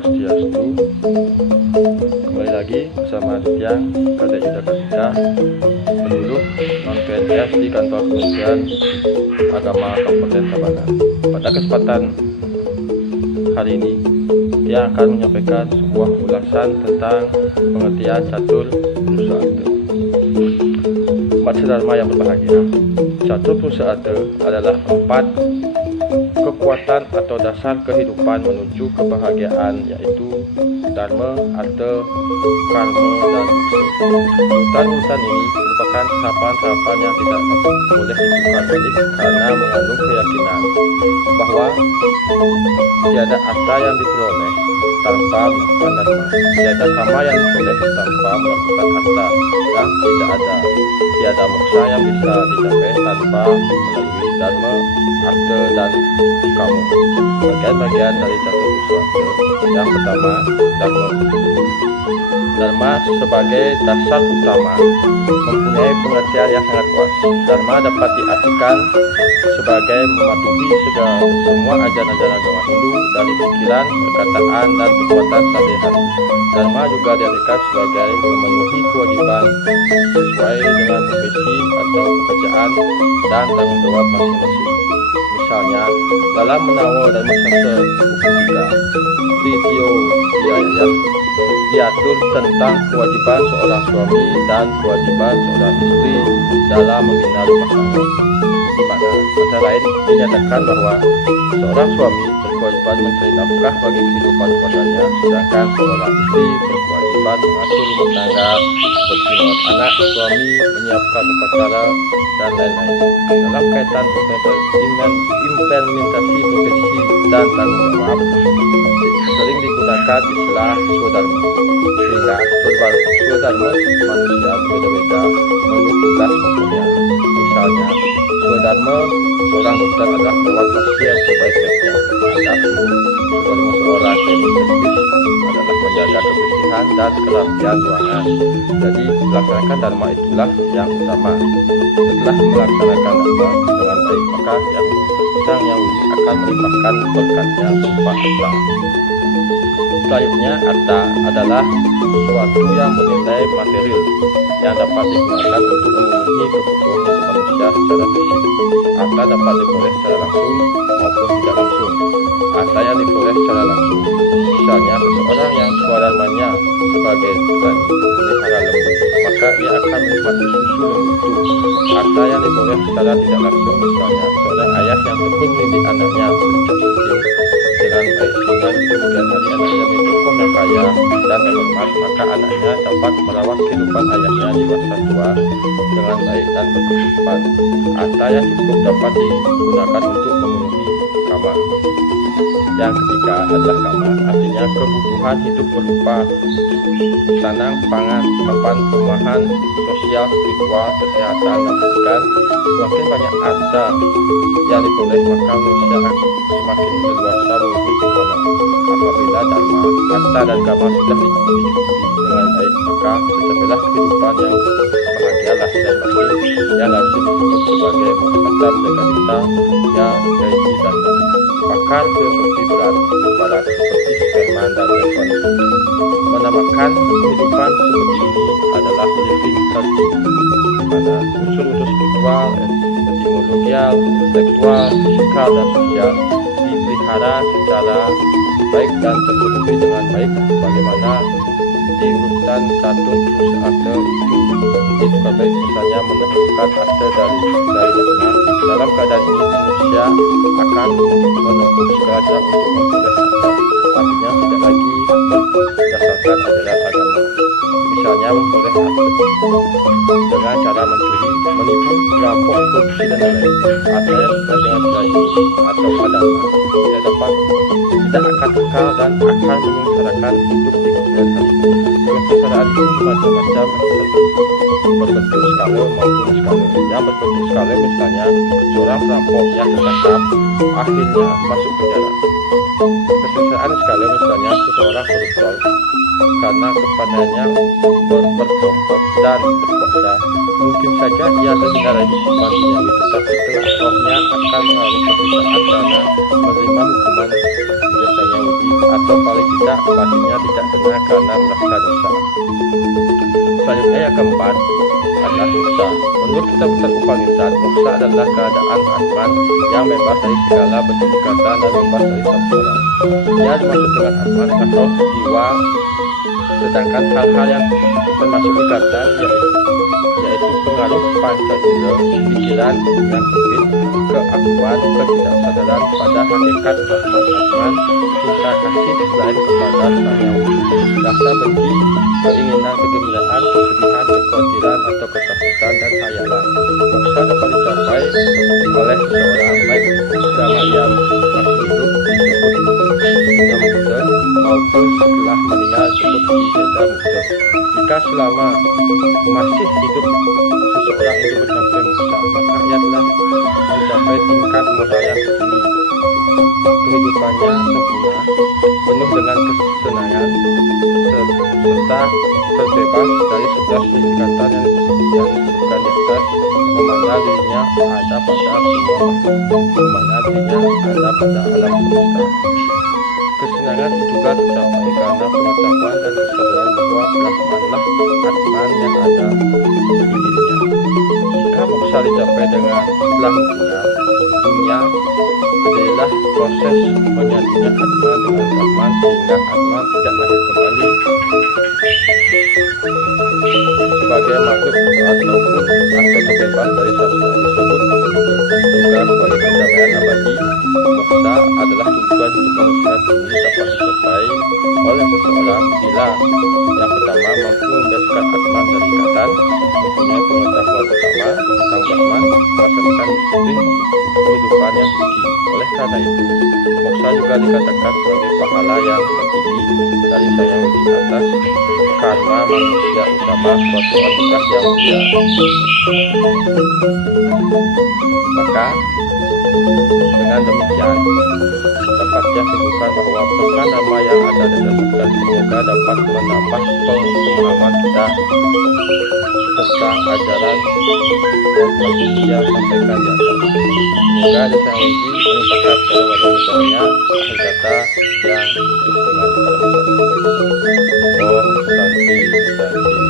Swastiastu. Kembali lagi bersama Tiang Kadek Yuda Kasika, penduduk non-PNS di Kantor Kementerian Agama Kabupaten Tabanan. Pada kesempatan hari ini, Tiang akan menyampaikan sebuah ulasan tentang pengertian catur prusada. Umat sedharma yang berbahagia, catur prusada adalah 4 kekuatan atau dasar kehidupan menuju kebahagiaan, yaitu dharma, artha, karma, dan moksa. Urutan-urutan ini merupakan tahapan-tahapan yang tidak boleh ditukar balik karena mengandung keyakinan bahwa tiada artha yang diperoleh tanpa melakukan dharma, tiada karma yang diperoleh tanpa melakukan artha, dan tiada moksa yang bisa dicapai tanpa melalui dharma, artha, dan karma. Bagian-bagian dari catur prusada. Yang pertama, dharma. Dharma sebagai dasar utama mempunyai pengertian yang sangat luas. Dharma dapat diartikan sebagai mematuhi semua ajaran-ajaran agama Hindu dari pikiran, perkataan, dan perbuatan sehari-hari. Dharma juga diartikan sebagai memenuhi kewajiban sesuai dengan profesi atau pekerjaan dan tanggung jawab masing-masing. Misalnya, dalam Menawa Dharma Sastra buku 3, Trityo Dhyaya, diatur tentang kewajiban seorang suami dan kewajiban seorang istri dalam membina rumah tangga, di mana antara lain dinyatakan bahwa seorang suami berkewajiban mencari nafkah bagi kehidupan keluarganya, sedangkan seorang istri berkewajiban mengatur rumah tangga, seperti merawat anak suami, menyiapkan upacara, dan lain-lain. Dalam kaitan implementasi profesi dan tanggung jawab, sering digunakan istilah swadharma, sehingga swadharma manusia berbeda-beda menurut tugas pokoknya. Misalnya, swadharma seorang dokter adalah merawat pasien sebaik-baiknya. Swadharma seorang klinis adalah menjaga kebersihan dan kerapian ruangan. Jadi, melaksanakan dharma itulah yang utama. Setelah melaksanakan dharma dengan baik, maka Sang Yang Widi akan melimpahkan berkatnya berupa harta. Selanjutnya, artha adalah sesuatu yang bernilai material yang dapat digunakan untuk memenuhi kebutuhan hidup manusia secara fisik. Artha dapat diperoleh secara langsung maupun tidak langsung. Artha yang diperoleh secara langsung, misalnya seseorang yang swadharmanya sebagai petani memelihara lembu, maka ia akan menikmati susu lembu itu. Artha yang diperoleh secara tidak langsung, misalnya seorang ayah yang tekun mendidik anaknya sejak kecil dengan baik, sehingga di kemudian hari anaknya menjadi tokoh yang kaya dan terhormat, maka anaknya dapat merawat kehidupan ayahnya di masa tua dengan baik dan berkecukupan. Artha yang cukup dapat digunakan untuk memenuhi kama. Yang ketiga adalah kama, artinya kebutuhan hidup berupa sanang, pangan, papan, perumahan, sosial, spiritual, kesehatan, dan pendidikan. Semakin banyak artha yang diperoleh, maka manusia semakin leluasa memenuhi kama. Apabila dharma, artha, dan kama sudah dicukupi dengan baik, maka tercapailah kehidupan yang bahagia, lahir dan batin, yang lazim disebut sebagai muksatam jagadita, yaitu dharma. Pakar filosofi barat seperti Sperman dan Bacon menamakan kehidupan seperti ini adalah living virtue, di mana unsur-unsur spiritual, etimologial, intelektual, fisikal, dan sosial dipelihara secara baik dan terpenuhi dengan baik, bagaimana di urutan catur prusada itu baik, misalnya mendahulukan artha dari dharma. Dalam keadaan ini, manusia akan menempuh segala cara untuk memperoleh artha, artinya tidak lagi berdasarkan ajaran agama. Misalnya memperoleh artha dengan cara mencuri, menipu, merampok, korupsi, dan lain-lain. Artha yang dengan cara ini atau dharma tidak akan kekal dan akan menyengsarakan hidup di kemudian hari. Kesengsaraan itu macam-macam, berbentuk skala maupun skala. Yang berbentuk skala misalnya seorang perampok yang tertangkap akhirnya masuk penjara. Kesengsaraan skala misalnya seseorang koruptor karena kepandaiannya berkelompok dan berkuasa, mungkin saja ia terhindar dari hukuman duniawi, tetapi kelak rohnya akan mengalami siksaan karena menerima hukuman tidak sang Yahudi, atau paling tidak batinnya tidak tenang karena merasa dosa. Selanjutnya yang keempat adalah moksa. Menurut kitab-kitab Upanishad, moksa adalah keadaan atman yang bebas dari segala bentuk ikatan dan bebas dari samsara. Ia dimaksud dengan atman dengan roh, jiwa, sedangkan hal-hal yang termasuk ikatan yaitu pengaruh panca indera, pikiran yang sempit, keakuan, ketidaksadaran pada hakikat Brahman Atman, cinta kasih selain kepada sang yang wujud, rasa benci, keinginan, kegembiraan, kesedihan, kekhawatiran atau ketakutan, dan hayalan. Moksa dapat dicapai oleh seseorang baik selama ia masih hidup disebut punya mukta, maupun setelah meninggal disebut hijada mukta. Jika selama masih hidup seseorang itu mencapai moksa, maka ia telah mencapai tingkat moral yang tinggi. Kehidupannya sempurna, penuh dengan kesenangan, serta terbebas dari 11 ikatan yang disebutkan di atas, memandang dirinya ada pada semua makhluk, memandang dirinya ada pada alam semesta. Kesenangan juga tercapai karena pengetahuan dan kesadaran bahwa Brahmanlah Atman yang ada di dirinya. Jika moksa dicapai dengan setelah meninggal dunia, terjadilah proses menyatunya Atman dengan Brahman sehingga Atman tidak lahir kembali sebagai makhluk ataupun atau terbebas dari samsara. Disebut juga sebagai pendamaian abadi. Moksa adalah tujuan hidup manusia tinggi dapat dicapai oleh seseorang bila yang pertama mampu membebaskan Atman dari ikatan, mempunyai pengetahuan utama tentang Brahman, melaksanakan disiplin kehidupan yang suci. Oleh karena itu, moksa juga dikatakan sebagai pahala yang tertinggi dari Sang Yang Widi atas karma manusia utama suatu anugerah yang mulia. Maka dengan demikian dapatnya simpulkan bahwa pesan nama yang ada dalam dan semoga dapat menambah pemahaman kita tentang ajaran yang telah dia sampaikan di atas. Semoga ada Sang Widi melimpahkan segala wajah-wajahnya akhir kata yang untuk pengaruh pada masa tersebut. Om Santi Santi.